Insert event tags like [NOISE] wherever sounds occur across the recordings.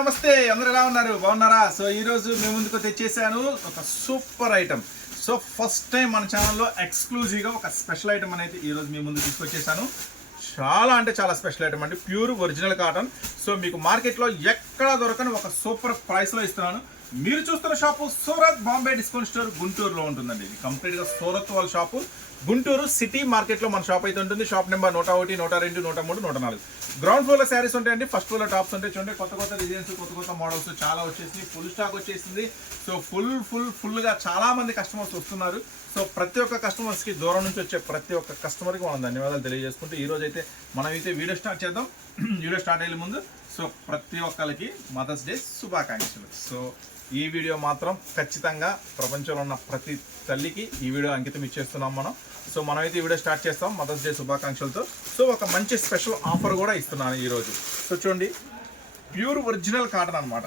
నమస్తే అందరు ఎలా ఉన్నారు? బాగున్నారా? సో ఈ రోజు మేము ముందుకు తెచ్చేసాను ఒక super item. So first time మన ఛానల్లో ఎక్స్క్లూజివ్గా ఒక స్పెషల్ ఐటమ్ అనేది ఈ రోజు మీ ముందు తీసుకొచ్చేసాను చాలా అంటే చాలా స్పెషల్ ఐటమ్ అండి. Pure original cotton. సో మీకు మార్కెట్లో ఎక్కడా దొరకని ఒక సూపర్ ప్రైస్లో ఇస్తున్నాను. మీరు చూస్తున్న shop Surat Bombay discount store గుంటూరులో ఉంటుందండి. ఇది కంప్లీట్గా సూరత్ వాళ్ళ షాపు. గుంటూరు సిటీ మార్కెట్లో మన షాప్ అయితే ఉంటుంది. షాప్ నెంబర్ నూట ఒకటి నూట రెండు నూట మూడు నూట నాలుగు. గ్రౌండ్ ఫ్లోర్లో శారీస్ ఉంటాయండి. ఫస్ట్ ఫ్లోర్లో టాప్స్ ఉంటాయి. చూడండి కొత్త కొత్త డిజైన్స్ కొత్త కొత్త మోడల్స్ చాలా వచ్చేసింది ఫుల్ స్టాక్ వచ్చేసింది. సో ఫుల్ ఫుల్ ఫుల్గా చాలా మంది కస్టమర్స్ వస్తున్నారు. సో ప్రతి ఒక్క కస్టమర్స్కి దూరం నుంచి వచ్చే ప్రతి ఒక్క కస్టమర్కి మనం ధన్యవాదాలు తెలియజేసుకుంటూ ఈ రోజు అయితే మనం అయితే వీడియో స్టార్ట్ చేద్దాం. [CLEARS THROAT] వీడియో స్టార్ట్ అయ్యే ముందు సో ప్రతి ఒక్కరికి మదర్స్ డే శుభాకాంక్షలు. సో ఈ వీడియో మాత్రం ఖచ్చితంగా ప్రపంచంలో ఉన్న ప్రతి తల్లికి ఈ వీడియో అంకితం ఇచ్చేస్తున్నాం మనం. సో మనమైతే ఈ వీడియో స్టార్ట్ చేస్తాం. మదర్స్ డే శుభాకాంక్షలతో. సో ఒక మంచి స్పెషల్ ఆఫర్ కూడా ఇస్తున్నాను ఈరోజు సో చూడండి ప్యూర్ ఒరిజినల్ కాటన్ అనమాట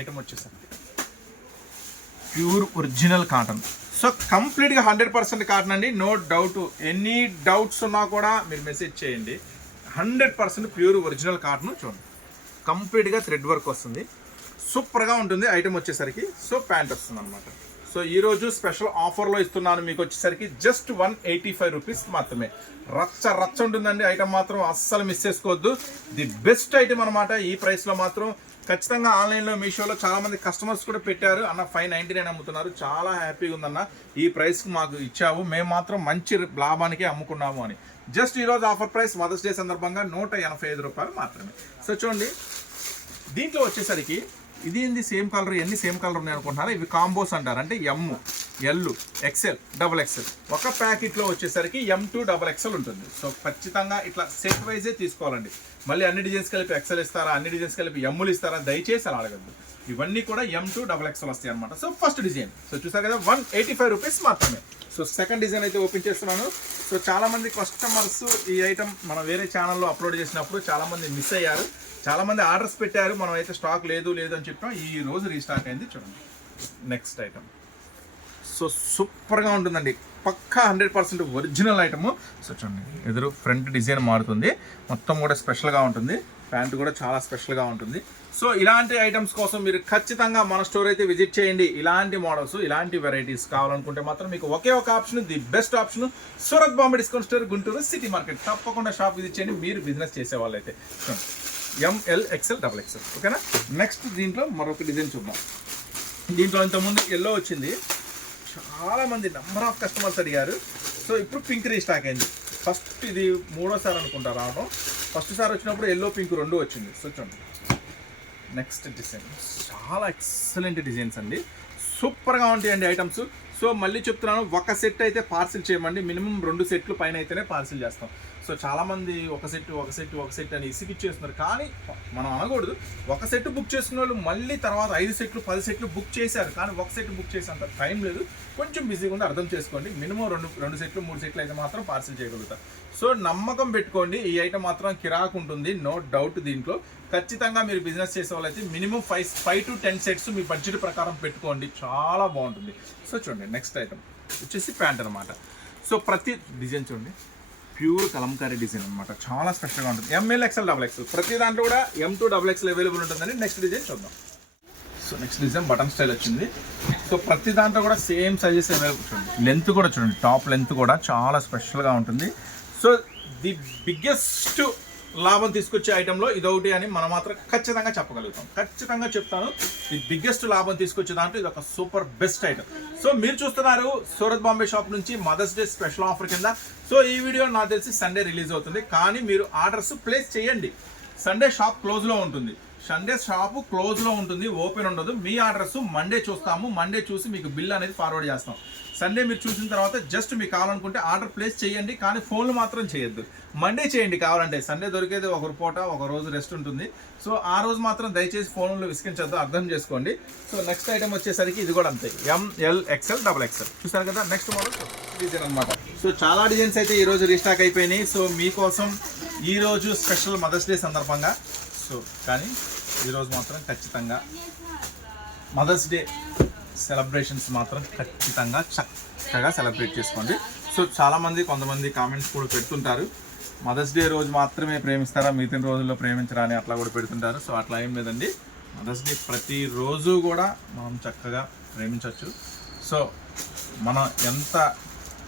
ఐటమ్ వచ్చేసరికి ప్యూర్ ఒరిజినల్ కాటన్. సో కంప్లీట్గా హండ్రెడ్ పర్సెంట్ కాటన్ అండి. నో డౌట్ ఎనీ డౌట్స్ ఉన్నా కూడా మీరు మెసేజ్ చేయండి. Hundred percent pure original cotton చూడండి. కంప్లీట్గా థ్రెడ్ వర్క్ వస్తుంది. సూపర్గా ఉంటుంది. ఐటమ్ వచ్చేసరికి సో ప్యాంట్ వస్తుంది అనమాట సో ఈరోజు స్పెషల్ ఆఫర్లో ఇస్తున్నాను మీకు వచ్చేసరికి just one eighty five rupees మాత్రమే. రచ్చ రచ్చ ఉంటుందండి. ఐటమ్ మాత్రం అస్సలు మిస్ చేసుకోవద్దు. ది బెస్ట్ ఐటమ్ అనమాట ఈ ప్రైస్లో మాత్రం. ఖచ్చితంగా ఆన్లైన్లో మీషోలో చాలామంది కస్టమర్స్ కూడా పెట్టారు. అన్న ఫైవ్ నైంటీ నైన్ అమ్ముతున్నారు. చాలా హ్యాపీగా ఉందన్న. ఈ ప్రైస్కి మాకు ఇచ్చావు. మేము మాత్రం మంచి లాభానికే అమ్ముకున్నాము అని. జస్ట్ ఈరోజు ఆఫర్ ప్రైస్ మదర్స్ డే సందర్భంగా నూట ఎనభై ఐదు రూపాయలు మాత్రమే. సో చూడండి దీంట్లో వచ్చేసరికి ఇది సేమ్ కలర్ ఇవన్నీ సేమ్ కలర్ ఉన్నాయి అనుకుంటున్నారా? ఇవి కాంబోస్ అంటారు. అంటే M L XL double XL ఒక ప్యాకెట్లో వచ్చేసరికి ఎం టూ డబుల్ ఎక్సెల్ ఉంటుంది. సో ఖచ్చితంగా ఇట్లా సెట్ వైజే తీసుకోవాలండి. మళ్ళీ అన్ని డిజైన్స్ కలిపి ఎక్సెల్ ఇస్తారా? అన్ని డిజైన్స్ కలిపి ఎమ్ములు ఇస్తారా? దయచేసి అలా అడగద్దు. ఇవన్నీ కూడా ఎం టూ డబుల్ ఎక్సెల్ వస్తాయి అనమాట సో ఫస్ట్ డిజైన్ సో చూసారు కదా వన్ ఎయిటీ ఫైవ్ రూపీస్ మాత్రమే. సో సెకండ్ డిజైన్ అయితే ఓపెన్ చేస్తున్నాను. సో చాలామంది కస్టమర్స్ ఈ ఐటమ్ మనం వేరే ఛానల్లో అప్లోడ్ చేసినప్పుడు చాలామంది మిస్ అయ్యారు. చాలా మంది ఆర్డర్స్ పెట్టారు మనం అయితే స్టాక్ లేదు లేదు అని చెప్పాం. ఈ రోజు రీస్టాక్ అయింది చూడండి. నెక్స్ట్ ఐటమ్ సో సూపర్గా ఉంటుందండి. పక్కా hundred percent original item so చూడండి. ఎదురు ఫ్రంట్ డిజైన్ మారుతుంది. మొత్తం కూడా స్పెషల్గా ఉంటుంది. ప్యాంట్ కూడా చాలా స్పెషల్గా ఉంటుంది. సో ఇలాంటి ఐటమ్స్ కోసం మీరు ఖచ్చితంగా మన స్టోర్ అయితే విజిట్ చేయండి. ఇలాంటి మోడల్స్ ఇలాంటి వెరైటీస్ కావాలనుకుంటే మాత్రం మీకు ఒకే ఒక option the best option Surat Bombay discount store Guntur city market తప్పకుండా షాప్ విజిట్ చేయండి. మీరు బిజినెస్ చేసే వాళ్ళైతే M L XL double XL ఓకేనా నెక్స్ట్ దీంట్లో మరొక డిజైన్ చూద్దాం. దీంట్లో ఇంతకుముందు ఎల్లో వచ్చింది. చాలామంది నెంబర్ ఆఫ్ కస్టమర్స్ అడిగారు. సో ఇప్పుడు పింక్ రీస్టాక్ అయింది. ఫస్ట్ ఇది మూడోసారి అనుకుంటా రావడం. ఫస్ట్ సారి వచ్చినప్పుడు ఎల్లో పింక్ రెండు వచ్చింది. సో చూడండి. నెక్స్ట్ డిజైన్ చాలా ఎక్సలెంట్ డిజైన్స్ అండి. సూపర్గా ఉంటాయండి ఐటమ్స్ సో మళ్ళీ చెప్తున్నాను ఒక సెట్ అయితే పార్సిల్ చేయమండి. మినిమం రెండు సెట్లు పైన అయితేనే పార్సిల్ చేస్తాం. సో చాలామంది ఒక సెట్ ఒక సెట్ ఒక సెట్ అని ఇసిగిచ్చేస్తున్నారు కానీ మనం అనకూడదు. ఒక సెట్ బుక్ చేసుకున్న వాళ్ళు మళ్ళీ తర్వాత ఐదు సెట్లు పది సెట్లు బుక్ చేశారు. కానీ ఒక సెట్ బుక్ చేసేంత టైం లేదు. కొంచెం బిజీగా ఉంది అర్థం చేసుకోండి. మినిమం రెండు రెండు సెట్లు మూడు సెట్లు అయితే మాత్రం పార్సిల్ చేయగలుగుతారు. సో నమ్మకం పెట్టుకోండి. ఈ ఐటమ్ మాత్రం కిరాకు ఉంటుంది. నో డౌట్ దీంట్లో. ఖచ్చితంగా మీరు బిజినెస్ చేసే వాళ్ళైతే minimum five five to ten sets me budget ప్రకారం పెట్టుకోండి. చాలా బాగుంటుంది. సో చూడండి నెక్స్ట్ ఐటమ్ వచ్చేసి ప్యాంట్ అనమాట సో ప్రతి డిజైన్ చూడండి. ప్యూర్ కలంకారీ డిజైన్ అనమాట చాలా స్పెషల్గా ఉంటుంది. ఎంఎల్ ఎక్స్ఎల్ డబుల్ ఎక్స్ఎల్ ప్రతి దాంట్లో కూడా M to double XL available ఉంటుందని నెక్స్ట్ డిజైన్ చూద్దాం. So next design button style వచ్చింది. సో ప్రతి దాంట్లో కూడా సేమ్ సైజెస్ అవైలబుల్ చూడండి. లెంత్ కూడా చూడండి. టాప్ లెంత్ కూడా చాలా స్పెషల్గా ఉంటుంది. సో ది బిగ్గెస్ట్ లాభం తీసుకొచ్చే ఐటెంలో ఇదొకటి అని మనం మాత్రం ఖచ్చితంగా చెప్పగలుగుతాం. ఖచ్చితంగా చెప్తాను. ది బిగ్గెస్ట్ లాభం తీసుకొచ్చే దాంట్లో ఇది ఒక సూపర్ బెస్ట్ ఐటమ్ సో మీరు చూస్తున్నారు సూరత్ బాంబే షాప్ నుంచి మదర్స్ డే స్పెషల్ ఆఫర్ కింద. సో ఈ వీడియో నాకు తెలిసి సండే రిలీజ్ అవుతుంది. కానీ మీరు ఆర్డర్స్ ప్లేస్ చేయండి. సండే షాప్ క్లోజ్లో ఉంటుంది. సండే షాపు క్లోజ్లో ఉంటుంది ఓపెన్ ఉండదు. మీ అడ్రస్ మండే చూస్తాము. మండే చూసి మీకు బిల్ అనేది ఫార్వర్డ్ చేస్తాం. సండే మీరు చూసిన తర్వాత జస్ట్ మీకు కావాలనుకుంటే ఆర్డర్ ప్లేస్ చేయండి కానీ ఫోన్లు మాత్రం చేయొద్దు. మండే చేయండి కావాలంటే. సండే దొరికేది ఒక పూట ఒక రోజు రెస్ట్ ఉంటుంది. సో ఆ రోజు మాత్రం దయచేసి ఫోన్లో విసిగించద్దు అర్థం చేసుకోండి. సో నెక్స్ట్ ఐటమ్ వచ్చేసరికి ఇది కూడా అంతే. ఎంఎల్ ఎక్స్ఎల్ డబల్ ఎక్స్ఎల్ చూసారు కదా? నెక్స్ట్ మోడల్ డిజైన్ అనమాట సో చాలా డిజైన్స్ అయితే ఈ రోజు రీస్టాక్ అయిపోయినాయి. సో మీకోసం ఈరోజు స్పెషల్ మదర్స్ డే సందర్భంగా. సో కానీ ఈరోజు మాత్రం ఖచ్చితంగా మదర్స్ డే సెలబ్రేషన్స్ మాత్రం ఖచ్చితంగా చక్కగా సెలబ్రేట్ చేసుకోండి. సో చాలామంది కొంతమంది కామెంట్స్ కూడా పెడుతుంటారు. మదర్స్ డే రోజు మాత్రమే ప్రేమిస్తారా? మిగతా రోజుల్లో ప్రేమించరా అని అట్లా కూడా పెడుతుంటారు. సో అట్లా ఏం లేదండి. మదర్స్ డే ప్రతిరోజు కూడా మనం చక్కగా ప్రేమించవచ్చు. సో మనం ఎంత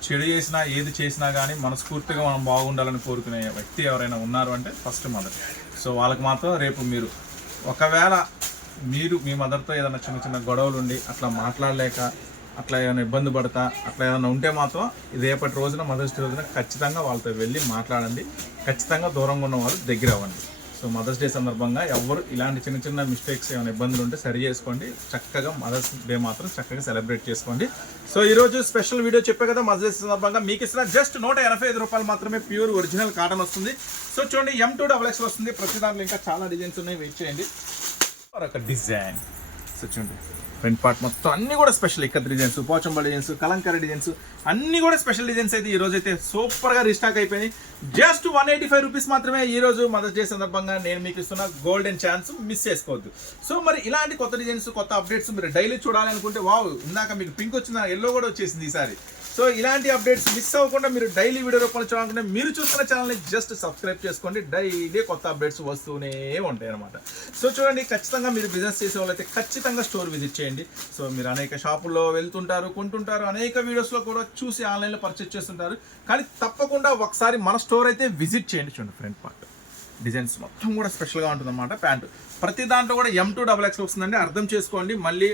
చెడు చేసినా ఏది చేసినా కానీ మనస్ఫూర్తిగా మనం బాగుండాలని కోరుకునే వ్యక్తి ఎవరైనా ఉన్నారు అంటే ఫస్ట్ మదర్. సో వాళ్ళకి మాత్రం రేపు మీరు ఒకవేళ మీరు మీ మదర్తో ఏదైనా చిన్న చిన్న గొడవలు ఉండి అట్లా మాట్లాడలేక అట్లా ఏమైనా ఇబ్బంది పడతా అట్లా ఏమైనా ఉంటే మాత్రం రేపటి రోజున మదర్స్ డే రోజున ఖచ్చితంగా వాళ్ళతో వెళ్ళి మాట్లాడండి. ఖచ్చితంగా దూరంగా ఉన్న వాళ్ళు దగ్గర అవ్వండి. సో మదర్స్ డే సందర్భంగా ఎవరు ఇలాంటి చిన్న చిన్న మిస్టేక్స్ ఏమైనా ఇబ్బందులు ఉంటే సరి చేసుకోండి. చక్కగా మదర్స్ డే మాత్రం చక్కగా సెలబ్రేట్ చేసుకోండి. సో ఈరోజు స్పెషల్ వీడియో చెప్పే కదా మదర్స్ డే సందర్భంగా. మీకు ఇస్తున్న జస్ట్ నూట ఎనభై ఐదు రూపాయలు మాత్రమే ప్యూర్ ఒరిజినల్ కాటన్ వస్తుంది. సో చూడండి ఎం టూ డబల్ ఎక్స్ వస్తుంది. ప్రతి దాంట్లో ఇంకా చాలా డిజైన్స్ ఉన్నాయి. వెయిట్ చేయండి. ఒక డిజైన్ సో చూడండి. ఫ్రంట్ పార్ట్ మొత్తం అన్ని కూడా స్పెషల్ ఇక్కడ డిజైన్స్ పోచంబ డిజైన్స్ కలంకారీ డిజైన్స్ అన్ని కూడా స్పెషల్ డిజైన్స్ అయితే ఈరోజు అయితే సూపర్గా రీస్టాక్ అయిపోయినాయి just one eighty five rupees మాత్రమే ఈ రోజు మదర్స్ డే సందర్భంగా నేను మీకు ఇస్తున్న గోల్డెన్ ఛాన్స్ మిస్ చేసుకోవద్దు. సో మరి ఇలాంటి కొత్త డిజైన్స్ కొత్త అప్డేట్స్ మీరు డైలీ చూడాలనుకుంటే వావ్ ఇందాక మీకు పింక్ వచ్చిందా ఎల్లో కూడా వచ్చేసింది ఈసారి. సో ఇలాంటి అప్డేట్స్ మిస్ అవ్వకుండా మీరు డైలీ వీడియో రూపంలో చూడాలనుకుంటే మీరు చూస్తున్న ఛానల్ని జస్ట్ సబ్స్క్రైబ్ చేసుకోండి. డైలీ కొత్త అప్డేట్స్ వస్తూనే ఉంటాయి అనమాట సో చూడండి ఖచ్చితంగా మీరు బిజినెస్ చేసే వాళ్ళైతే ఖచ్చితంగా స్టోర్ విజిట్ చేయండి. సో మీరు అనేక షాపుల్లో వెళ్తుంటారు కొంటుంటారు అనేక వీడియోస్లో కూడా చూసి ఆన్లైన్లో పర్చేస్ చేస్తుంటారు. కానీ తప్పకుండా ఒకసారి మన స్టోర్ అయితే విజిట్ చేయండి చూడండి ఫ్రంట్ పార్ట్ డిజైన్స్ మొత్తం కూడా స్పెషల్గా ఉంటుందన్నమాట ప్యాంటు. ప్రతి దాంట్లో కూడా ఎం టూ డబల్ ఎక్స్ వస్తుందండి. అర్థం చేసుకోండి. మళ్ళీ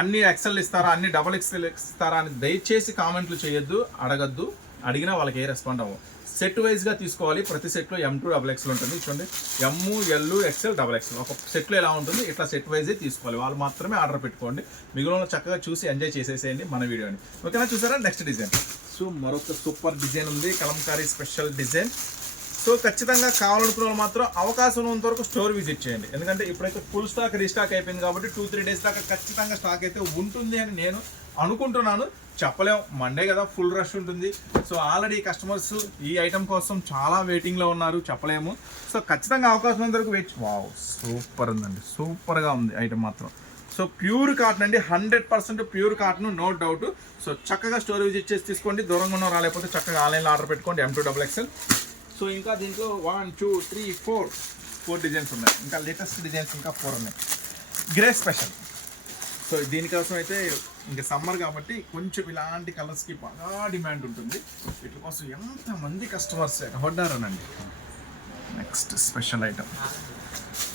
అన్ని ఎక్సెల్ ఇస్తారా అన్ని డబల్ ఎక్స్ఎల్ ఇస్తారా అని దయచేసి కామెంట్లు చేయొద్దు అడగద్దు. అడిగినా వాళ్ళకి ఏ రెస్పాండ్ అవ్వం సెట్ వైజ్గా తీసుకోవాలి. ప్రతి సెట్లో ఎం టూ డబల్ ఎక్స్ఎల్ ఉంటుంది. చూడండి. M L XL double XL ఒక సెట్లో ఎలా ఉంటుంది? ఇట్లా సెట్ వైజే తీసుకోవాలి. వాళ్ళు మాత్రమే ఆర్డర్ పెట్టుకోండి. మిగిలిన చక్కగా చూసి ఎంజాయ్ చేసేసేయండి మన వీడియోని. ఓకేనా? చూసారా? నెక్స్ట్ డిజైన్ సో మరొక సూపర్ డిజైన్ ఉంది. Kalamkari special design. సో ఖచ్చితంగా కావాలనుకున్న వాళ్ళు మాత్రం అవకాశం ఉన్నంత వరకు స్టోర్ విజిట్ చేయండి. ఎందుకంటే ఇప్పుడైతే ఫుల్ స్టాక్ రీస్టాక్ అయిపోయింది కాబట్టి టూ త్రీ డేస్ దాకా ఖచ్చితంగా స్టాక్ అయితే ఉంటుంది అని నేను అనుకుంటున్నాను. చెప్పలేం. మండే కదా ఫుల్ రష్ ఉంటుంది. సో ఆల్రెడీ కస్టమర్స్ ఈ ఐటమ్ కోసం చాలా వెయిటింగ్లో ఉన్నారు. చెప్పలేము. సో ఖచ్చితంగా అవకాశం ఉన్నంత వరకు వెయిట్ వావ్ సూపర్ ఉందండి. సూపర్గా ఉంది ఐటమ్ మాత్రం. సో ప్యూర్ కాటన్ అండి. Hundred percent pure cotton no doubt so చక్కగా స్టోర్ విజిట్ చేసి తీసుకోండి. దూరంగా ఉన్న రాలేకపోతే చక్కగా ఆన్లైన్లో ఆర్డర్ పెట్టుకోండి. M to double XL so ఇంకా దీంట్లో one two three four four designs ఉన్నాయి. ఇంకా లేటెస్ట్ డిజైన్స్ ఇంకా ఫోర్ ఉన్నాయి. గ్రే స్పెషల్ సో దీనికోసం అయితే ఇంకా సమ్మర్ కాబట్టి కొంచెం ఇలాంటి కలర్స్కి బాగా డిమాండ్ ఉంటుంది. వీటి కోసం ఎంతమంది కస్టమర్స్ పడ్డారనండి నెక్స్ట్ స్పెషల్ ఐటమ్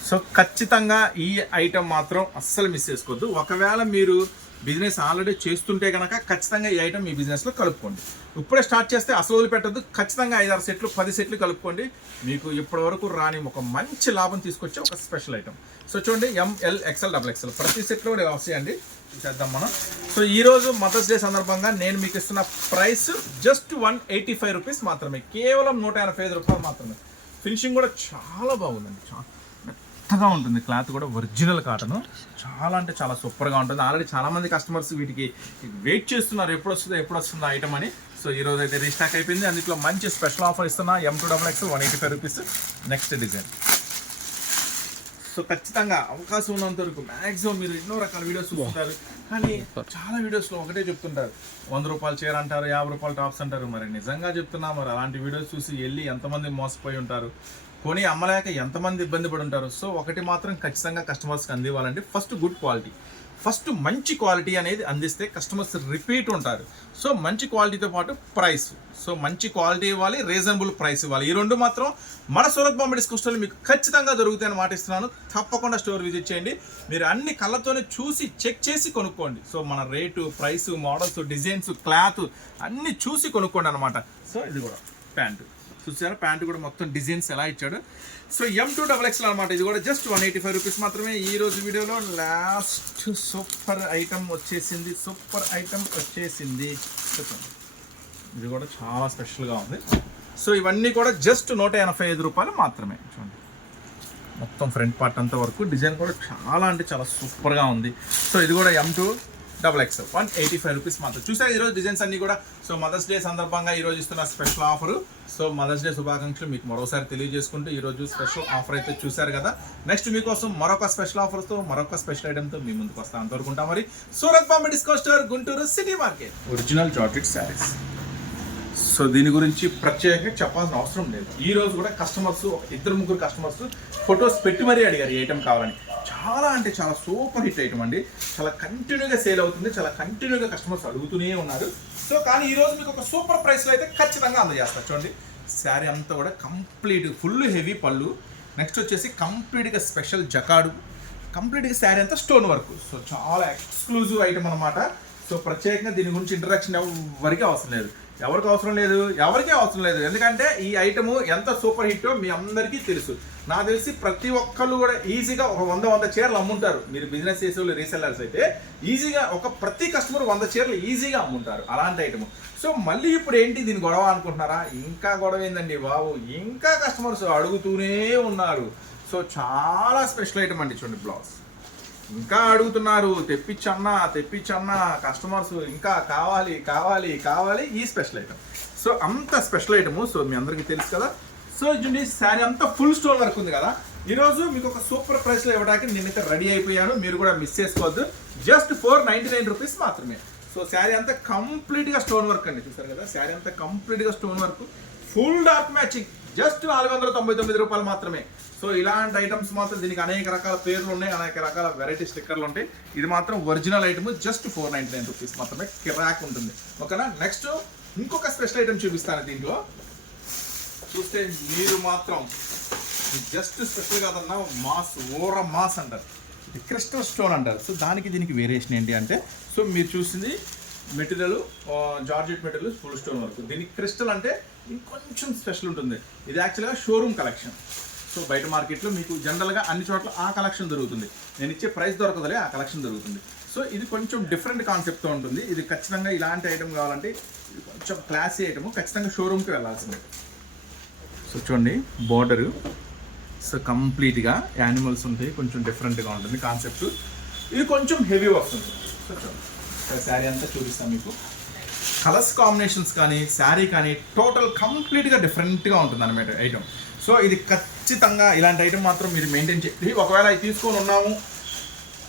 సో ఖచ్చితంగా ఈ ఐటమ్ మాత్రం అస్సలు మిస్ చేసుకోవద్దు. ఒకవేళ మీరు బిజినెస్ ఆల్రెడీ చేస్తుంటే కనుక ఖచ్చితంగా ఈ ఐటమ్ మీ బిజినెస్లో కలుపుకోండి. ఇప్పుడే స్టార్ట్ చేస్తే అసలు వదిలిపెట్టద్దు. ఖచ్చితంగా ఐదారు సెట్లు పది సెట్లు కలుపుకోండి. మీకు ఇప్పటి వరకు రాని ఒక మంచి లాభం తీసుకొచ్చే ఒక స్పెషల్ ఐటమ్ సో చూడండి M L XL double XL ప్రతి సెట్లో కూడా వస్తాయండి చేద్దాం మనం. సో ఈరోజు మదర్స్ డే సందర్భంగా నేను మీకు ఇస్తున్న price just one eighty five rupees మాత్రమే. కేవలం నూట ఎనభై ఐదు రూపాయలు మాత్రమే. ఫినిషింగ్ కూడా చాలా బాగుందండి. చాలా మెత్తగా ఉంటుంది. క్లాత్ కూడా ఒరిజినల్ కాటన్. చాలా అంటే చాలా సూపర్గా ఉంటుంది. ఆల్రెడీ చాలా మంది కస్టమర్స్ వీటికి వెయిట్ చేస్తున్నారు. ఎప్పుడు వస్తుందో ఎప్పుడు వస్తుందో ఐటమ్ అని. సో ఈ రోజు అయితే రీస్టాక్ అయిపోయింది. అందులో మంచి స్పెషల్ ఆఫర్ ఇస్తున్నా. M to double X one eighty five rupees next design so ఖచ్చితంగా అవకాశం ఉన్నంత వరకు మాక్సిమం మీరు ఎన్నో రకాల వీడియోస్ చూస్తుంటారు. కానీ చాలా వీడియోస్లో ఒకటే చెప్తుంటారు. వంద రూపాయలు చీర అంటారు యాభై రూపాయలు టాప్స్ అంటారు. మరి నిజంగా చెప్తున్నా మరి అలాంటి వీడియోస్ చూసి వెళ్ళి ఎంతమంది మోసపోయి ఉంటారు? కొని అమ్మలేక ఎంతమంది ఇబ్బంది పడి ఉంటారు సో ఒకటి మాత్రం ఖచ్చితంగా కస్టమర్స్కి అందివ్వాలంటే ఫస్ట్ గుడ్ క్వాలిటీ ఫస్ట్ మంచి క్వాలిటీ అనేది అందిస్తే కస్టమర్స్ రిపీట్ ఉంటారు. సో మంచి క్వాలిటీతో పాటు ప్రైస్ సో మంచి క్వాలిటీ ఇవ్వాలి రీజనబుల్ ప్రైస్ ఇవ్వాలి. ఈ రెండు మాత్రం మన సూరత్ బాంబే డిస్కౌంట్లో మీకు ఖచ్చితంగా దొరుకుతాయని మాట ఇస్తున్నాను. తప్పకుండా స్టోర్ విజిట్ చేయండి. మీరు అన్ని కళ్ళతోనే చూసి చెక్ చేసి కొనుక్కోండి. సో మన rate price models designs cloth అన్ని చూసి కొనుక్కోండి అనమాట సో ఇది కూడా ప్యాంటు. చూసారా? ప్యాంట్ కూడా మొత్తం డిజైన్స్ ఎలా ఇచ్చాడు. So M to double XL అనమాట ఇది కూడా just one eighty five rupees మాత్రమే. ఈ రోజు వీడియోలో లాస్ట్ సూపర్ ఐటమ్ వచ్చేసింది. సూపర్ ఐటమ్ వచ్చేసింది. చెప్పండి. ఇది కూడా చాలా స్పెషల్గా ఉంది. సో ఇవన్నీ కూడా జస్ట్ నూట ఎనభై ఐదు రూపాయలు మాత్రమే. చూడండి. మొత్తం ఫ్రంట్ పార్ట్ అంతా వరకు డిజైన్ కూడా చాలా అంటే చాలా సూపర్గా ఉంది. సో ఇది కూడా M to double X one eighty five rupees మాత్రం చూసారు ఈరోజు డిజైన్స్ అన్ని కూడా? సో మదర్స్ డే సందర్భంగా ఈ రోజు ఇస్తున్న special offer so mother's day శుభాకాంక్షలు మీకు మరోసారి తెలియజేసుకుంటూ ఈ రోజు స్పెషల్ ఆఫర్ అయితే చూసారు కదా. నెక్స్ట్ మీకోసం మరొక స్పెషల్ ఆఫర్తో మరొక స్పెషల్ ఐటమ్తో మీ ముందుకు వస్తాను అంతవరకు మరి. Surat Bombay discount store Guntur city market original georgette saris so దీని గురించి ప్రత్యేకంగా చెప్పాల్సిన అవసరం లేదు. ఈ రోజు కూడా కస్టమర్స్ ఇద్దరు ముగ్గురు కస్టమర్స్ ఫొటోస్ పెట్టి మరీ అడిగారు ఐటమ్ కావాలని. చాలా అంటే చాలా సూపర్ హిట్ ఐటమ్ అండి. చాలా కంటిన్యూగా సేల్ అవుతుంది. చాలా కంటిన్యూగా కస్టమర్స్ అడుగుతూనే ఉన్నారు. సో కానీ ఈరోజు మీకు ఒక సూపర్ ప్రైస్లో అయితే ఖచ్చితంగా అందజేస్తారు చూడండి శారీ అంతా కూడా కంప్లీట్ ఫుల్ హెవీ పళ్ళు. నెక్స్ట్ వచ్చేసి కంప్లీట్గా స్పెషల్ జకాడు. కంప్లీట్గా శారీ అంతా స్టోన్ వర్క్. సో చాలా ఎక్స్క్లూజివ్ ఐటమ్ అనమాట సో ప్రత్యేకంగా దీని గురించి ఇంట్రడక్షన్ ఎవరికి అవసరం లేదు. ఎవరికి అవసరం లేదు? ఎవరికీ అవసరం లేదు. ఎందుకంటే ఈ ఐటమ్ ఎంత సూపర్ హిట్టో మీ అందరికీ తెలుసు. నాకు తెలిసి ప్రతి ఒక్కళ్ళు కూడా ఈజీగా ఒక వంద వంద చీరలు అమ్ముంటారు. మీరు బిజినెస్ చేసే వాళ్ళు రీసెల్లర్స్ అయితే ఈజీగా ఒక ప్రతి కస్టమర్ వంద చీరలు ఈజీగా అమ్ముంటారు. అలాంటి ఐటమ్ సో మళ్ళీ ఇప్పుడు ఏంటి దీని గొడవ అనుకుంటున్నారా? ఇంకా గొడవ ఏందండి బాబు? ఇంకా కస్టమర్స్ అడుగుతూనే ఉన్నారు. సో చాలా స్పెషల్ ఐటమ్ అండి చూడండి బ్లౌజ్. ఇంకా అడుగుతున్నారు తెప్పించన్నా తెప్పించన్నా కస్టమర్స్ ఇంకా కావాలి కావాలి కావాలి ఈ స్పెషల్ ఐటమ్ సో అంత స్పెషల్ ఐటమ్ సో మీ అందరికీ తెలుసు కదా సో చూడండి శారీ అంతా ఫుల్ స్టోన్ వర్క్ ఉంది కదా. ఈరోజు మీకు ఒక సూపర్ ప్రైస్లో ఇవ్వడానికి నేనైతే రెడీ అయిపోయాను. మీరు కూడా మిస్ చేసుకోవద్దు. Just four ninety nine rupees మాత్రమే. సో శారీ అంతా కంప్లీట్గా స్టోన్ వర్క్ అండి. చూసారు కదా శారీ అంతా కంప్లీట్గా stone work full dark matching just నాలుగు వందల తొంభై తొమ్మిది రూపాయలు మాత్రమే. సో ఇలాంటి ఐటమ్స్ మాత్రం దీనికి అనేక రకాల పేర్లు ఉన్నాయి అనేక రకాల వెరైటీ స్టిక్కర్లు ఉంటాయి. ఇది మాత్రం original item just four ninety nine rupees మాత్రమే. కిరాక్ ఉంటుంది. ఓకేనా నెక్స్ట్ ఇంకొక స్పెషల్ ఐటమ్ చూపిస్తాను దీంట్లో. చూస్తే మీరు మాత్రం జస్ట్ స్పెషల్ కాదన్నా మాస్ ఓర మాస్ అంటారు. ఇది క్రిస్టల్ స్టోన్ అంటారు. సో దానికి దీనికి వేరియేషన్ ఏంటి అంటే సో మీరు చూసింది material georgette material full stone వరకు. దీనికి క్రిస్టల్ అంటే ఇంకొంచెం స్పెషల్ ఉంటుంది. ఇది యాక్చువల్గా షోరూమ్ కలెక్షన్. సో బయట మార్కెట్లో మీకు జనరల్గా అన్ని చోట్ల ఆ కలెక్షన్ దొరుకుతుంది. నేను ఇచ్చే ప్రైస్ దొరకదులే ఆ కలెక్షన్ దొరుకుతుంది. సో ఇది కొంచెం డిఫరెంట్ కాన్సెప్ట్తో ఉంటుంది. ఇది ఖచ్చితంగా ఇలాంటి ఐటమ్ కావాలంటే కొంచెం క్లాసీ ఐటమ్ ఖచ్చితంగా షోరూమ్కి వెళ్ళాల్సిందే. సో చూడండి బార్డరు సో కంప్లీట్గా యానిమల్స్ ఉంటాయి కొంచెం డిఫరెంట్గా ఉంటుంది కాన్సెప్ట్ ఇది కొంచెం హెవీ వస్తుంది సో చూడండి శారీ అంతా చూపిస్తాను మీకు. కలర్స్ కాంబినేషన్స్ కానీ శారీ కానీ టోటల్ కంప్లీట్గా డిఫరెంట్గా ఉంటుంది అనమాట ఐటమ్ సో ఇది ఖచ్చితంగా ఇలాంటి ఐటమ్ మాత్రం మీరు మెయింటైన్ చేయండి ఒకవేళ అవి తీసుకొని ఉన్నాము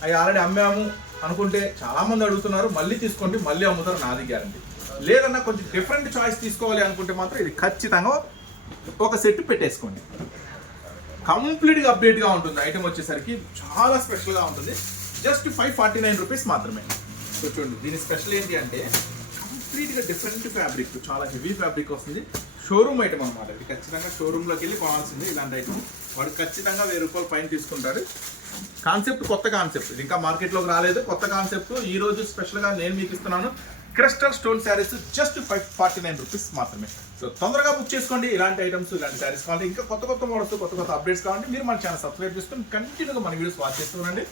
అవి ఆల్రెడీ అమ్మాము అనుకుంటే చాలామంది అడుగుతున్నారు మళ్ళీ తీసుకోండి మళ్ళీ అమ్ముతారు నాది గ్యారంటీ లేదన్నా కొంచెం డిఫరెంట్ చాయిస్ తీసుకోవాలి అనుకుంటే మాత్రం ఇది ఖచ్చితంగా ఒక సెట్ పెట్టేసుకోండి. కంప్లీట్గా అప్డేట్గా ఉంటుంది. ఐటమ్ వచ్చేసరికి చాలా స్పెషల్గా ఉంటుంది. Just five forty nine rupees మాత్రమే. సో చూడండి దీని స్పెషల్ ఏంటి అంటే కంప్లీట్గా డిఫరెంట్ ఫ్యాబ్రిక్ చాలా హెవీ ఫ్యాబ్రిక్ వస్తుంది. షోరూమ్ ఐటమ్ అనమాట ఇది ఖచ్చితంగా షోరూంలోకి వెళ్ళి కొనాల్సింది ఇలాంటి ఐటమ్ వాడు ఖచ్చితంగా వెయ్యి రూపాయలు పైన తీసుకుంటాడు. కాన్సెప్ట్ కొత్త కాన్సెప్ట్ ఇది ఇంకా మార్కెట్లోకి రాలేదు. కొత్త కాన్సెప్ట్ ఈ రోజు స్పెషల్గా నేను మీకు ఇస్తున్నాను. Crystal stone saris just five forty nine rupees మాత్రమే. సో తొందరగా బుక్ చేసుకోండి. ఇలాంటి ఐటమ్స్ ఇలాంటి శారీస్ కావాలి ఇంకా కొత్త కొత్త మోడల్స్ కొత్త కొత్త అప్డేట్స్ కావాలంటే మీరు మన ఛానల్ సబ్స్క్రైబ్ చేసుకొని కంటిన్యూగా మన వీడియోస్ వాచ్ చేస్తూ ఉండండి.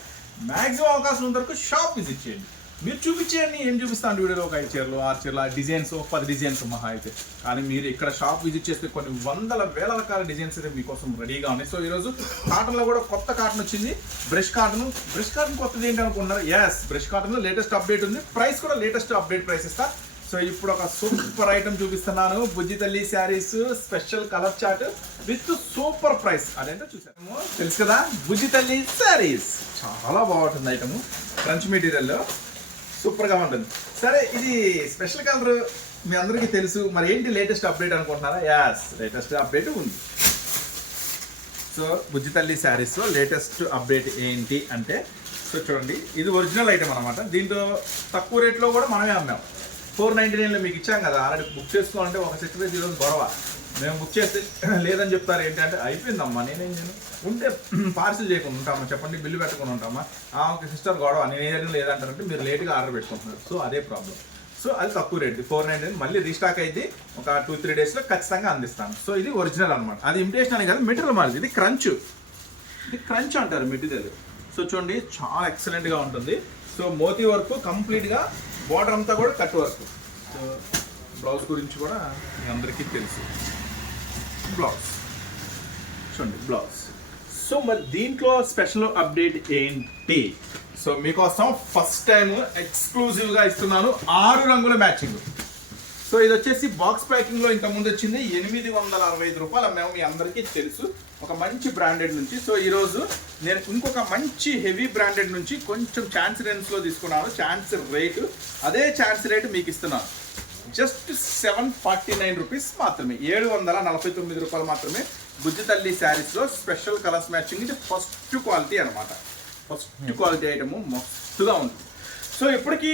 మాక్సిమం అవకాశం ఉన్న వరకు షాప్ విజిట్ చేయండి. మీరు చూపించేయండి ఏం చూపిస్తాను వీడియోలో ఒక ఐదు చీరలు ఆరు చీరలు ఆ డిజైన్స్ ఒక పది డిజైన్స్ మహా అయితే. కానీ మీరు ఇక్కడ షాప్ విజిట్ చేస్తే కొన్ని వందల వేల రకాల డిజైన్స్ అయితే మీకోసం రెడీగా ఉన్నాయి. సో ఈరోజు కాటన్లో కూడా కొత్త కాటన్ వచ్చింది బ్రష్ కాటన్. బ్రష్ కాటన్ కొత్తది ఏంటి అనుకున్నారు ఎస్ బ్రష్ కాటన్లో లేటెస్ట్ అప్డేట్ ఉంది. ప్రైస్ కూడా లేటెస్ట్ అప్డేట్ ప్రైస్ ఇస్తా. సో ఇప్పుడు ఒక సూపర్ ఐటమ్ చూపిస్తున్నాను. Bujji Talli saris special colour chart with super price అదేంటో చూసాము తెలుసు కదా బుజ్జి తల్లి శారీస్. చాలా బాగుంటుంది ఐటమ్ క్రంచ్ మెటీరియల్లో సూపర్గా ఉంటుంది. సరే ఇది స్పెషల్ కలర్ మీ అందరికీ తెలుసు. మరి ఏంటి లేటెస్ట్ అప్డేట్ అనుకుంటున్నారా? యాస్ లేటెస్ట్ అప్డేట్ ఉంది. సో బుజ్జి తల్లి శారీస్లో లేటెస్ట్ అప్డేట్ ఏంటి అంటే సో చూడండి ఇది ఒరిజినల్ ఐటమ్ అనమాట దీంట్లో తక్కువ రేట్లో కూడా మనమే అమ్మాం. ఫోర్ నైంటీ నైన్లో మీకు ఇచ్చాం కదా ఆల్రెడీ బుక్ చేసుకోవాలంటే ఒక సెట్ వేసి ఈరోజు గొడవ. మేము బుక్ చేస్తే [CLEARS THROAT] లేదని చెప్తారు ఏంటంటే అయిపోయిందమ్మా నేనేం చేయను ఉంటే [CLEARS THROAT] పార్సిల్ చేయకుండా ఉంటామా? చెప్పండి బిల్లు పెట్టకుండా ఉంటామా? ఒక సిస్టర్ గొడవ నేను ఏదైనా లేదంటారంటే మీరు లేట్గా ఆర్డర్ పెట్టుకుంటున్నారు. సో అదే ప్రాబ్లం. సో అది తక్కువ రేట్ ఫోర్ నైన్ మళ్ళీ రీస్టాక్ అయితే ఒక టూ త్రీ డేస్లో ఖచ్చితంగా అందిస్తాను. సో ఇది ఒరిజినల్ అనమాట అది ఇమిటేషన్ అనే కాదు మెటీరియల్ మాది. ఇది క్రంచ్ ఇది క్రంచ్ అంటారు మెటీరియల్. సో చూడండి చాలా ఎక్సలెంట్గా ఉంటుంది. సో మోతీ వర్క్ కంప్లీట్గా బార్డర్ అంతా కూడా కట్ వర్క్ సో బ్లౌజ్ గురించి కూడా మీ అందరికీ తెలుసు. బ్లౌజ్. చూడండి బ్లౌజ్. సో మరి దీంట్లో స్పెషల్ అప్డేట్ ఏంటి? సో మీకోసం ఫస్ట్ టైం ఎక్స్క్లూజివ్గా ఇస్తున్నాను ఆరు రంగుల మ్యాచింగ్. సో ఇది వచ్చేసి బాక్స్ ప్యాకింగ్లో ఇంత ముందు వచ్చింది. ఎనిమిది వందల అరవై ఐదు రూపాయలు మేము మీ అందరికీ తెలుసు. ఒక మంచి బ్రాండెడ్ నుంచి. సో ఈ రోజు నేను ఇంకొక మంచి హెవీ బ్రాండెడ్ నుంచి కొంచెం ఛాన్స్ రేంజ్లో తీసుకున్నాను. ఛాన్స్ రేటు అదే ఛాన్స్ రేటు మీకు ఇస్తున్నాను. Just seven forty nine rupees మాత్రమే. ఏడు వందల నలభై తొమ్మిది రూపాయలు మాత్రమే బుజ్జి తల్లి శారీస్లో స్పెషల్ కలర్స్ మ్యాచింగ్. ఇది ఫస్ట్ క్వాలిటీ అనమాట ఫస్ట్ క్వాలిటీ ఐటమ్ మస్తుగా ఉంది. సో ఇప్పటికీ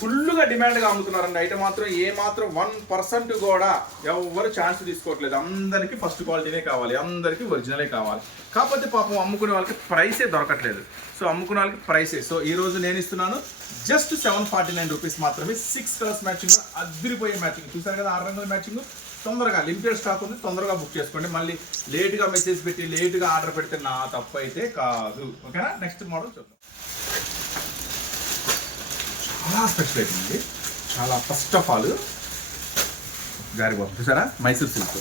ఫుల్గా డిమాండ్గా అమ్ముతున్నారండి. అయితే మాత్రం ఏ మాత్రం వన్ పర్సెంట్ కూడా ఎవరు ఛాన్స్ తీసుకోవట్లేదు. అందరికీ ఫస్ట్ క్వాలిటీనే కావాలి. అందరికీ ఒరిజినలే కావాలి. కాకపోతే పాపం అమ్ముకునే వాళ్ళకి ప్రైసే దొరకట్లేదు. సో అమ్ముకునే వాళ్ళకి ప్రైసే. సో ఈ రోజు నేను ఇస్తున్నాను. Just seven forty nine rupees మాత్రమే. సిక్స్ కలర్స్ మ్యాచింగ్ అదిరిపోయే మ్యాచింగ్. చూసారు కదా ఆరు రంగుల మ్యాచింగ్. తొందరగా లిమిటెడ్ స్టాక్ ఉంది. తొందరగా బుక్ చేసుకోండి. మళ్ళీ లేట్గా మెసేజ్ పెట్టి లేట్గా ఆర్డర్ పెడితే నా తప్పు అయితే కాదు. ఓకేనా? నెక్స్ట్ మోడల్ చూద్దాం. చాలా స్పెషల్ అయిపోయింది చాలా ఫస్ట్ ఆఫ్ ఆల్ గారిబాబు. చూసారా? మైసూర్ సిల్క్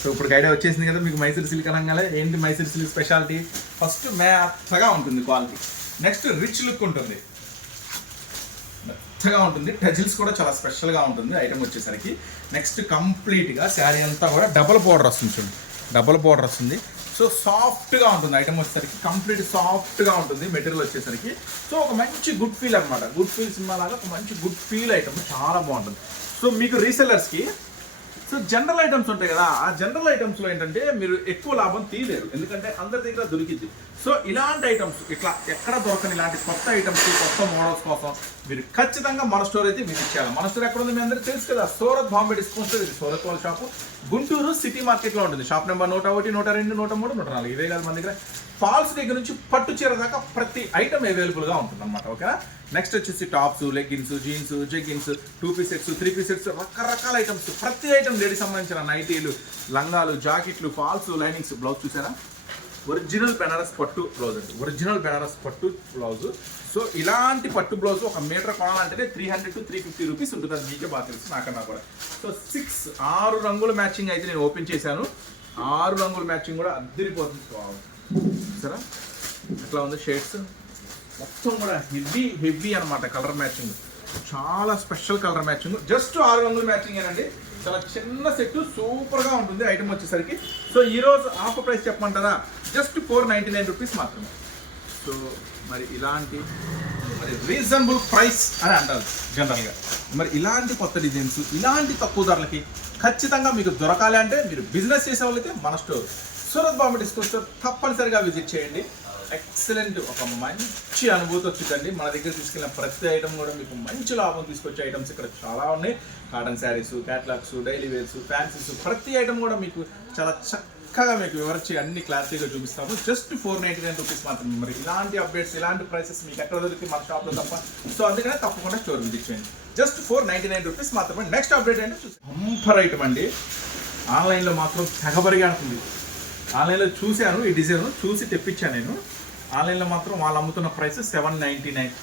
సో ఇప్పుడు ఐడియా వచ్చేసింది కదా మీకు మైసూర్ సిల్క్ అనగానే ఏంటి మైసూర్ సిల్క్ స్పెషాలిటీ ఫస్ట్ మెత్తగా ఉంటుంది క్వాలిటీ నెక్స్ట్ రిచ్ లుక్ ఉంటుంది. మెత్తగా ఉంటుంది. టజిల్స్ కూడా చాలా స్పెషల్గా ఉంటుంది ఐటమ్ వచ్చేసరికి. నెక్స్ట్ కంప్లీట్గా శారీ అంతా కూడా డబల్ బోర్డర్ వస్తుంది చూడండి. డబల్ బోర్డర్ వస్తుంది. సో సాఫ్ట్గా ఉంటుంది. ఐటమ్ వచ్చేసరికి కంప్లీట్ సాఫ్ట్గా ఉంటుంది. మెటీరియల్ వచ్చేసరికి. సో ఒక మంచి గుడ్ ఫీల్ అనమాట గుడ్ ఫీల్ సినిమా లాగా ఒక మంచి గుడ్ ఫీల్ ఐటమ్ చాలా బాగుంటుంది. సో మీకు రీసెల్లర్స్కి సో జనరల్ ఐటమ్స్ ఉంటాయి కదా ఆ జనరల్ ఐటమ్స్లో ఏంటంటే మీరు ఎక్కువ లాభం తీయలేరు. ఎందుకంటే అందరి దగ్గర దొరికింది సో ఇలాంటి ఐటమ్స్ ఇట్లా ఎక్కడ దొరకని ఇలాంటి కొత్త ఐటమ్స్ కొత్త మోడల్స్ కోసం మీరు ఖచ్చితంగా మన స్టోర్ అయితే విజిట్ చేయాలి. మన స్టోర్ ఎక్కడ ఉంది మీ అందరికీ తెలుసు కదా? సూరత్ బాంబే డిస్కౌంట్ ఇది. సూరత్ వాళ్ళ షాపు. గుంటూరు సిటీ మార్కెట్లో ఉంటుంది. షాప్ నెంబర్ నూట ఒకటి నూట రెండు నూట మూడు నూట నాలుగు. ఇవే కాదు మన దగ్గర. ఫాల్స్ దగ్గర నుంచి పట్టు చీర దాకా ప్రతి ఐటమ్ అవైలబుల్గా ఉంటుంది అనమాట ఓకేనా? నెక్స్ట్ వచ్చేసి tops leggings jeans jeggings two piece sets three piece sets రకరకాల ఐటమ్స్ ప్రతి ఐటమ్ లేడీస్ సంబంధించిన నైటీలు లంగాలు జాకెట్లు ఫాల్స్ లైనింగ్స్ బ్లౌజ్ చూసారా? ఒరిజినల్ బెనారస్ పట్టు బ్లౌజ్ అండి. ఒరిజినల్ బెనారస్ పట్టు బ్లౌజ్ సో ఇలాంటి పట్టు బ్లౌజ్ ఒక metre కొనాలంటేనే three hundred to three fifty rupees ఉంటుంది. అది మీకే బాగా తెలుసు నాకన్నా కూడా. సో సిక్స్ ఆరు రంగుల మ్యాచింగ్ అయితే నేను ఓపెన్ చేశాను. ఆరు రంగుల మ్యాచింగ్ కూడా అద్దరిపోతుంది. సరే ఎట్లా ఉంది షేడ్స్ మొత్తం కూడా హెవీ హెవీ అన్నమాట కలర్ మ్యాచింగ్ చాలా స్పెషల్ కలర్ మ్యాచింగ్ జస్ట్ ఆరు రంగుల మ్యాచింగ్ ఏనండి. చాలా చిన్న సెట్ సూపర్గా ఉంటుంది ఐటమ్ వచ్చేసరికి. సో ఈరోజు ఆఫర్ ప్రైస్ చెప్పమంటారా? Just four ninety nine rupees మాత్రమే. సో మరి ఇలాంటి మరి రీజనబుల్ ప్రైస్ అని అంటారు జనరల్గా మరి ఇలాంటి కొత్త డిజైన్స్ ఇలాంటి తక్కువ ధరలకి ఖచ్చితంగా మీకు దొరకాలి అంటే మీరు బిజినెస్ చేసే వాళ్ళైతే మన store Surat Bombay discount store తప్పనిసరిగా విజిట్ చేయండి. ఎక్సలెంట్ ఒక మంచి అనుభూతి వచ్చిందండి. మన దగ్గర తీసుకెళ్ళిన ప్రతి ఐటమ్ కూడా మీకు మంచి లాభం తీసుకొచ్చే ఐటమ్స్ ఇక్కడ చాలా ఉన్నాయి. Cotton saris catalogues daily wears fancies ప్రతి ఐటమ్ కూడా మీకు చాలా చక్కగా మీకు వివరించి అన్ని క్లారిటీగా చూపిస్తాము. Just four ninety nine rupees మాత్రమే. మరి ఇలాంటి అప్డేట్స్ ఇలాంటి ప్రైసెస్ మీకు ఎక్కడ దొరికి మన షాప్లో తప్ప. సో అందుకనే తప్పకుండా స్టోర్ విజిట్ చేయండి just four ninety nine rupees మాత్రమే. నెక్స్ట్ అప్డేట్ అంటే చూసి బంపర్ ఐటమ్ అండి. ఆన్లైన్లో మాత్రం తెగబరిగాడుతుంది. ఆన్లైన్లో చూశాను ఈ డిజైన్ చూసి తెప్పించాను నేను. ఆన్లైన్లో మాత్రం వాళ్ళు అమ్ముతున్న ప్రైస్ సెవెన్ నైంటీ నైన్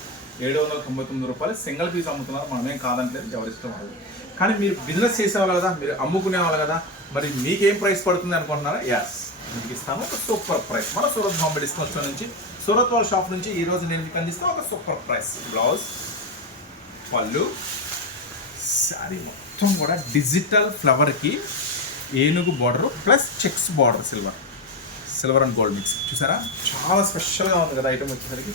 ఏడు వందల తొంభై తొమ్మిది రూపాయలు. సింగిల్ పీస్ అమ్ముతున్నారు. మనమేం కాదంటలేదు. ఎవరిష్టం వాళ్ళు కానీ మీరు బిజినెస్ చేసేవాళ్ళు కదా మీరు అమ్ముకునేవాళ్ళు కదా మరి మీకేం ప్రైస్ పడుతుంది అనుకుంటున్నారా? యాస్ మీకు ఇస్తాను ఒక సూపర్ ప్రైస్. మన సూరత్ బాంబే డిస్కౌంట్ నుంచి సూరత్ వాళ్ళ షాప్ నుంచి ఈ రోజు నేను మీకు అందిస్తాను ఒక సూపర్ ప్రైస్. బ్లౌజ్ పళ్ళు శారీ మొత్తం కూడా డిజిటల్ ఫ్లవర్కి ఏనుగు border plus checks border silver. Silver and gold mix. చూసారా? చాలా స్పెషల్గా ఉంది కదా ఐటమ్ వచ్చేసరికి.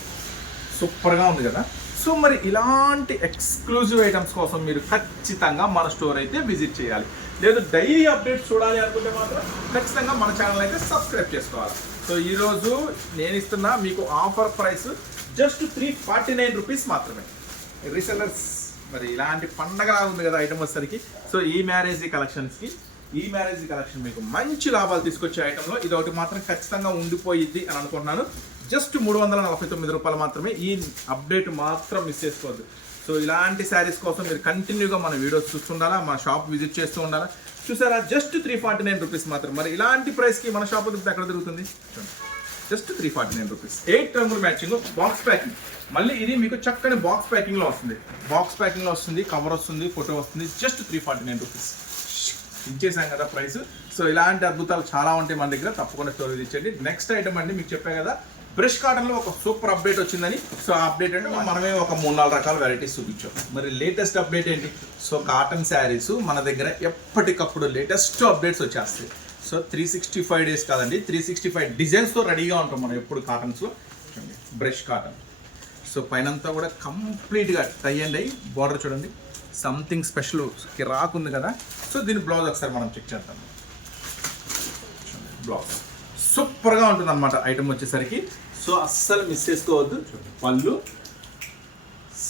సూపర్గా ఉంది కదా? సో మరి ఇలాంటి ఎక్స్క్లూజివ్ ఐటమ్స్ కోసం మీరు ఖచ్చితంగా మన స్టోర్ అయితే విజిట్ చేయాలి. లేదు డైలీ అప్డేట్స్ చూడాలి అనుకుంటే మాత్రం ఖచ్చితంగా మన ఛానల్ అయితే సబ్స్క్రైబ్ చేసుకోవాలి. సో ఈరోజు నేను ఇస్తున్న మీకు offer price just three forty nine rupees మాత్రమే. రీసెలర్స్ మరి ఇలాంటి పండగ ఉంది కదా ఐటమ్ వచ్చేసరికి. సో ఈ మ్యారేజ్ కలెక్షన్స్కి ఈ మ్యారేజ్ కలెక్షన్ మీకు మంచి లాభాలు తీసుకొచ్చే ఐటెంలో ఇది ఒకటి మాత్రం ఖచ్చితంగా ఉండిపోయిద్ది అని అనుకుంటున్నాను. జస్ట్ మూడు వందల నలభై తొమ్మిది రూపాయలు మాత్రమే ఈ అప్డేట్ మాత్రం మిస్ చేసుకోవద్దు. సో ఇలాంటి శారీస్ కోసం మీరు కంటిన్యూగా మన వీడియోస్ చూస్తుండాలా మన షాప్ విజిట్ చేస్తూ ఉండాలా? చూసారా? Just three forty nine rupees మాత్రం. మరి ఇలాంటి ప్రైస్కి మన షాప్ దొరికితే ఎక్కడ దొరుకుతుంది? Just three forty nine rupees eight రంగుల మ్యాచింగ్ బాక్స్ ప్యాకింగ్ మళ్ళీ ఇది మీకు చక్కని బాక్స్ ప్యాకింగ్లో వస్తుంది. బాక్స్ ప్యాకింగ్లో వస్తుంది కవర్ వస్తుంది ఫోటో వస్తుంది. Just three forty nine rupees ఇచ్చేసాం కదా ప్రైస్ సో ఇలాంటి అద్భుతాలు చాలా ఉంటాయి మన దగ్గర. తప్పకుండా స్టోరీ ఇచ్చండి నెక్స్ట్ ఐటమ్ అండి మీకు చెప్పా కదా బ్రష్ కాటన్లో ఒక సూపర్ అప్డేట్ వచ్చిందని. సో అప్డేట్ అంటే మనమే ఒక మూడు నాలుగు రకాల వెరైటీస్ చూపించాం. మరి లేటెస్ట్ అప్డేట్ ఏంటి? సో కాటన్ శారీస్ మన దగ్గర ఎప్పటికప్పుడు లేటెస్ట్ అప్డేట్స్ వచ్చేస్తాయి. So three sixty five days కాదండి. త్రీ సిక్స్టీ ఫైవ్ డిజైన్స్తో రెడీగా ఉంటాం మనం ఎప్పుడు కాటన్స్లో. Brush cotton. సో పైనంతా కూడా కంప్లీట్గా టై అండ్ అయ్యి బార్డర్ చూడండి. సంథింగ్ స్పెషల్ రాకుంది ఉంది కదా. సో దీని బ్లౌజ్ ఒకసారి మనం చెక్ చేద్దాం. బ్లౌజ్ సూపర్గా ఉంటుంది అనమాట ఐటమ్ వచ్చేసరికి. సో అస్సలు మిస్ చేసుకోవద్దు. పళ్ళు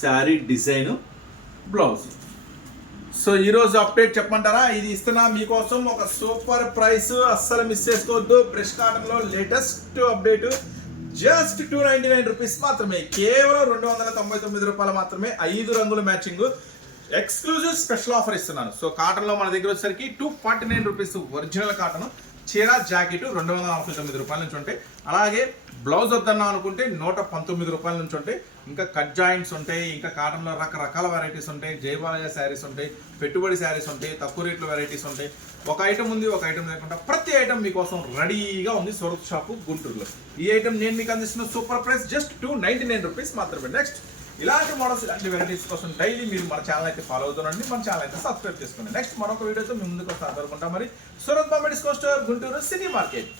శారీ డిజైను బ్లౌజ్. సో ఈరోజు అప్డేట్ చెప్పమంటారా? ఇది ఇస్తున్నా మీకోసం ఒక సూపర్ ప్రైస్. అస్సలు మిస్ చేసుకోవద్దు. బ్రష్ కాటన్లో latest update. Just two ninety nine rupees మాత్రమే. కేవలం రెండు వందల తొంభై తొమ్మిది రూపాయలు మాత్రమే. ఐదు రంగుల మ్యాచింగ్. ఎక్స్క్లూజివ్ స్పెషల్ ఆఫర్ ఇస్తున్నాను. సో కాటన్లో మన దగ్గర వచ్చేసరికి two forty nine rupees original cotton. చీర జాకెట్ రెండు వందల నలభై తొమ్మిది రూపాయల నుంచి ఉంటాయి. అలాగే బ్లౌజ్ వద్దన్నా అనుకుంటే నూట పంతొమ్మిది రూపాయల నుంచి ఉంటాయి. ఇంకా కట్ జాయింట్స్ ఉంటాయి ఇంకా కాటన్లో రకరకాల వెరైటీస్ ఉంటాయి. జయబాలయ శారీస్ ఉంటాయి పెట్టుబడి శారీస్ ఉంటాయి తక్కువ రేట్లో వెరైటీస్ ఉంటాయి. ఒక ఐటమ్ ఉంది ఒక ఐటమ్ లేకుండా ప్రతి ఐటమ్ మీకోసం రెడీగా ఉంది సొరత్ షాపు గుంటూరులో. ఈ ఐటమ్ నేను మీకు అందిస్తున్న super price just two ninety nine rupees మాత్రమే. నెక్స్ట్ ఇలాంటి మోడల్స్ ఇలాంటి వెరైటీస్ కోసం డైలీ మీరు మన ఛానల్ అయితే ఫాలో అవుతుండండి. మన ఛానల్ అయితే సబ్స్క్రైబ్ చేసుకోండి. నెక్స్ట్ మరొక వీడియోతో మీ ముందుకు వస్తాను. అనుకుంటా మరి. Surat Bombay disco store Guntur city market.